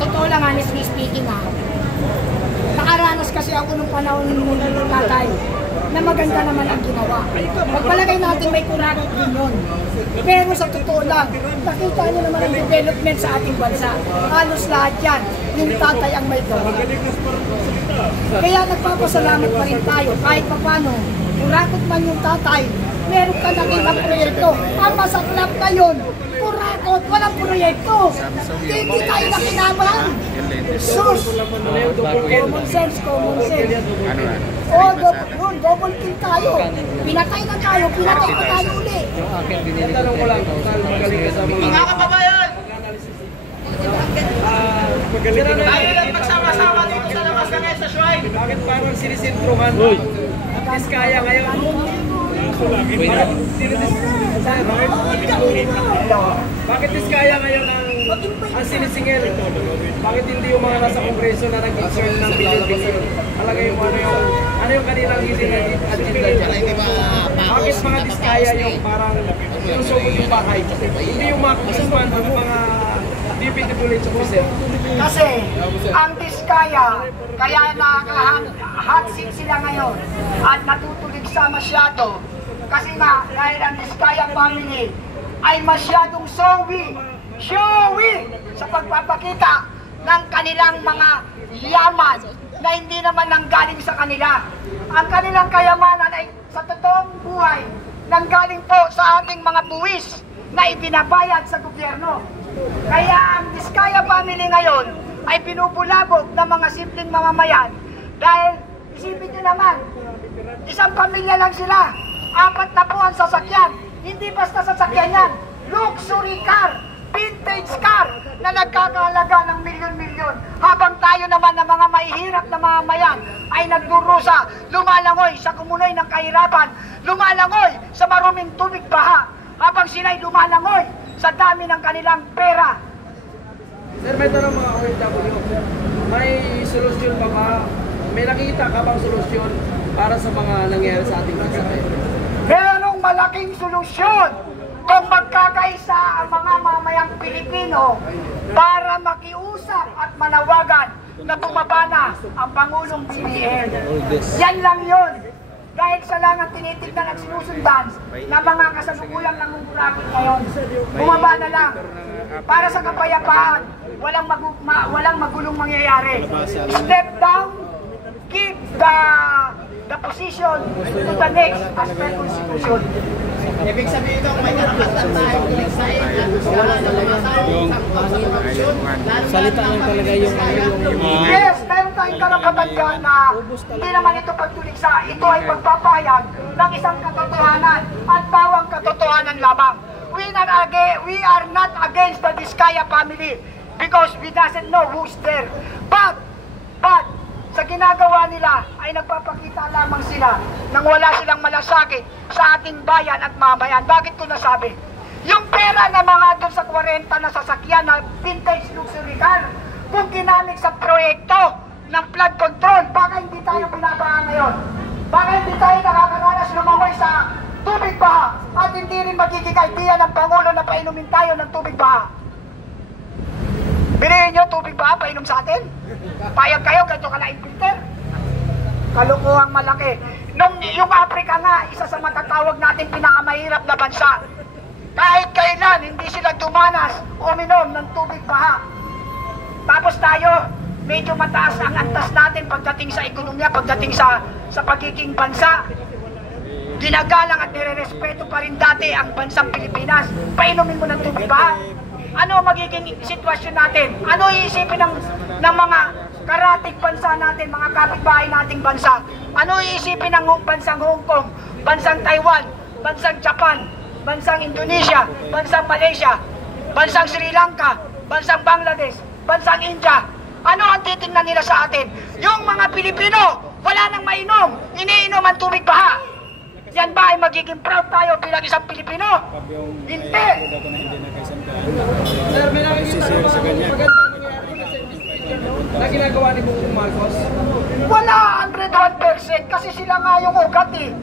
totoo lang, honestly speaking nakaranas kasi ako nung panahon ng tatay na maganda naman ang ginawa. Pagpalagay natin may kurakot din yun. Pero sa totoo lang, nakita nyo naman ang development sa ating bansa. Halos lahat yan, yung tatay ang may gawa. Kaya nagpapasalamat pa rin tayo kahit papano, kurakot man yung tatay, meron ka nakitang proyekto. Ang masaklap na yun, kurakot, walang proyekto. Hindi tayo nakinabang. Sus! Common sense, common sense. Double kill tayo. Pinatay na tayo, pinatay na tayo uli. Tanong ko lang, magaling ka sa mga kababayan! magaling ka na tayo lang pagsama-sama dito sa labas ng estasyon. Bakit parang sinisintruhan? Diskaya ngayon. Bakit Diskaya ngayon ang sinisingil? Bakit hindi yung mga nasa kongreso na nag-exert ng bilin-bilin? Talaga yung ano yung kanilang hindi agenda? Bakit mga Diskaya yung parang sinusugod yung bahay? Hindi yung mga kusman, mga deputy police officer. Kasi ang Diskaya, kaya hot seat sila ngayon at natutuligsa masyado. Kasi nga, dahil ang Diskaya family ay masyadong showy sa pagpapakita ng kanilang mga yaman na hindi naman nanggaling sa kanila. Ang kanilang kayamanan ay sa totoong buhay nanggaling po sa ating mga buwis na ibinabayad sa gobyerno. Kaya ang Diskaya family ngayon ay pinupulabog ng mga simpleng mamamayan dahil isipin nyo naman, isang pamilya lang sila, 4 na po ang sasakyan, hindi basta sasakyan yan, luxury car, vintage car na nagkakahalaga ng milyon-milyon, habang tayo naman na mga mahihirap na mamamayan ay nagdurusa, lumalangoy sa kumunoy ng kahirapan, lumalangoy sa maruming tubig baha, habang sila'y lumalangoy sa dami ng kanilang pera. Sir, may tanong mga OFW, may solusyon pa ba? May nakita ka bang solusyon para sa mga nangyayari sa ating bansa? Merong malaking solusyon kung magkakaisa ang mga mamayang Pilipino para makiusap at manawagan na bumaba na ang Pangulong BBM. Yan lang yun. Dahil sa lang ang tinitignan at sinusundan na mga kasalukuyang nangungurakot ngayon, bumaba na lang. Para sa kapayapaan, walang magulong mangyayari. Step down, keep the position to the next as per Constitution. Ibig sabihin ito, may karapatan tayo kuligsain at wala na lumasaw salita lang talaga yung Yes, meron tayong karapatan dyan na hindi naman ito pagtuligsa. Ito ay pagpapahayag ng isang katotohanan at bawang katotohanan lamang. We are not against the Diskaya family because we doesn't know who's there. But sa ginagawa nila ay nagpapakita lamang sila nang wala silang malasakit sa ating bayan at mamayan. Bakit ko nasabi? Yung pera na mga doon sa 40 na sasakyan na vintage luxury car, kung ginamit sa proyekto ng flood control, baka hindi tayo binabaha ngayon. Baka hindi tayo nakakaranas lumangoy sa tubig baha at hindi rin magiging idea ng Pangulo na painumin tayo ng tubig baha. Bilihin nyo tubig baha, painom sa atin? Payag kayo, ganito ka na filter. Kalukuhang malaki. Yung Africa nga, isa sa matatawag natin pinakamahirap na bansa. Kahit kailan, hindi sila dumanas uminom ng tubig baha. Tapos tayo, medyo mataas ang antas natin pagdating sa ekonomiya, pagdating sa pagiging bansa. Ginagalang at nirerespeto pa rin dati ang bansang Pilipinas. Painumin mo ng tubig baha. Ano magiging sitwasyon natin? Ano iisipin ng mga karatig bansa natin, mga kapitbahay nating bansa? Ano iisipin ng bansang Hong Kong, bansang Taiwan, bansang Japan, bansang Indonesia, bansang Malaysia, bansang Sri Lanka, bansang Bangladesh, bansang India? Ano ang titingnan nila sa atin? Yung mga Pilipino, wala nang mainom, iniinom ang tubig baha. Yan ba ay magiging proud tayo bilang isang Pilipino? Hindi! Sir, may nakikita naman magandang nangyari kasi na ginagawa ni Bongbong Marcos? Wala 101% kasi sila nga yung ugat eh.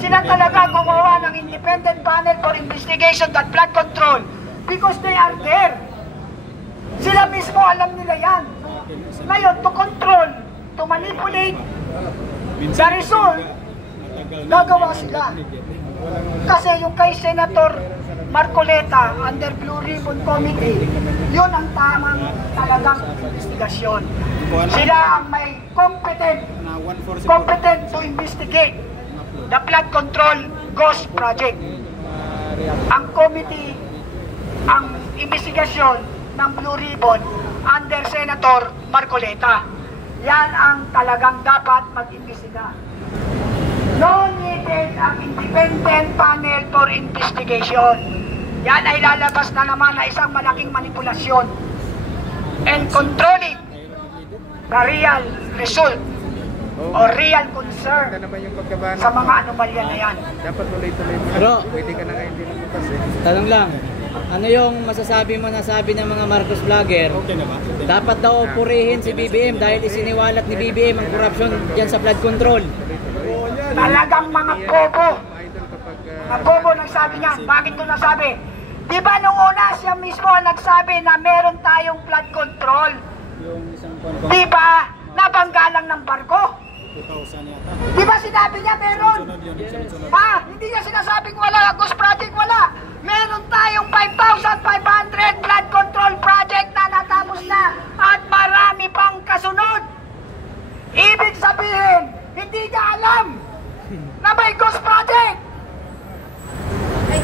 Sila talaga gumawa ng independent panel for investigation that flood control because they are there. Sila mismo alam nila yan. Ngayon, to control, to manipulate the result, gagawa sila. Kasi yung kay Senator Marcoleta under Blue Ribbon Committee, yun ang tamang talagang investigasyon. Sila ang may competent to investigate the flood control ghost project. Ang committee, ang investigasyon ng Blue Ribbon under Senator Marcoleta. Yan ang talagang dapat mag-imbestiga. No needed ang independent panel for investigation. Yan ay lalabas na naman na isang malaking manipulasyon and controlling the real result o real concern sa mga anomalya na yan. Dapat tuloy-tuloy mo. Bro, Pwede ka na ngayon din bukas eh. tanong lang, ano yung masasabi mo na sabi ng mga Marcos vlogger? Dapat daw purihin si BBM dahil isiniwalat ni BBM ang korupsyon dyan sa flood control. Talagang mga bobo. Mga bobo nagsabi niyan. Bakit ko nasabi? Di ba nung una siya mismo ang nagsabi na meron tayong flood control? Di ba? Nabangga lang ng barko. Di ba sinabi niya meron? Ha? Hindi niya sinasabing wala. Ghost project wala. Meron tayong 5,500 flood control project na natapos na at marami pang kasunod. Ibig sabihin, hindi niya alam na may ghost project.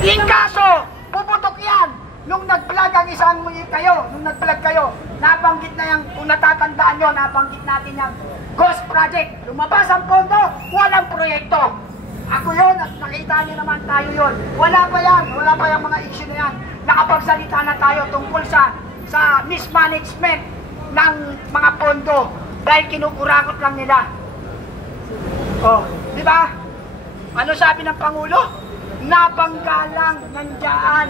In kaso, puputok yan. Nung nag-vlog ang isang kayo, nabanggit na yan, kung natatandaan nyo, nabanggit natin yung ghost project. Lumabas ang pondo, walang proyekto. Ako yun, at nakita nyo naman tayo yun. Wala pa yung mga issue na yan. Nakapagsalita na tayo tungkol sa mismanagement ng mga pondo dahil kinukurakot lang nila. Oh, di ba? Ano sabi ng Pangulo? Nabangga lang, nandiyan.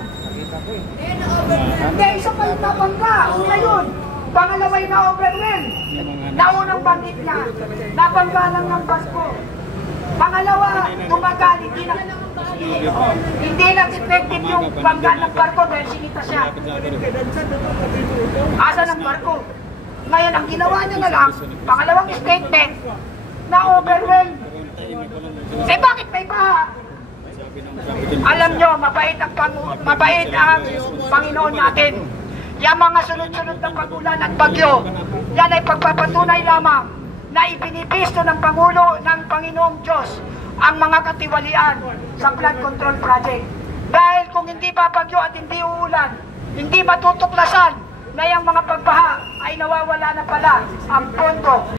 Hindi, isa pa yung nabangga. Una yun. Pangalawa yung na-overwhelm. Naunang banggit niya, nabangga lang ng basko. Pangalawa, tumagal, hindi lang effective yung bangga ng barko dahil sinita siya. Asa ng barko? Ngayon, ang ginawa niya na lang, pangalawang statement, na-overwhelm. Eh bakit may baha? Alam nyo, mabait ang Panginoon natin. Yung mga sunod-sunod na pag-ulan at bagyo, yan ay pagpapatunay lamang na ibinibisto ng Pangulo ng Panginoong Diyos ang mga katiwalian sa flood control project. Dahil kung hindi babagyo at hindi uulan, hindi matutuklasan na yung mga pagbaha ay nawawala na pala ang pondo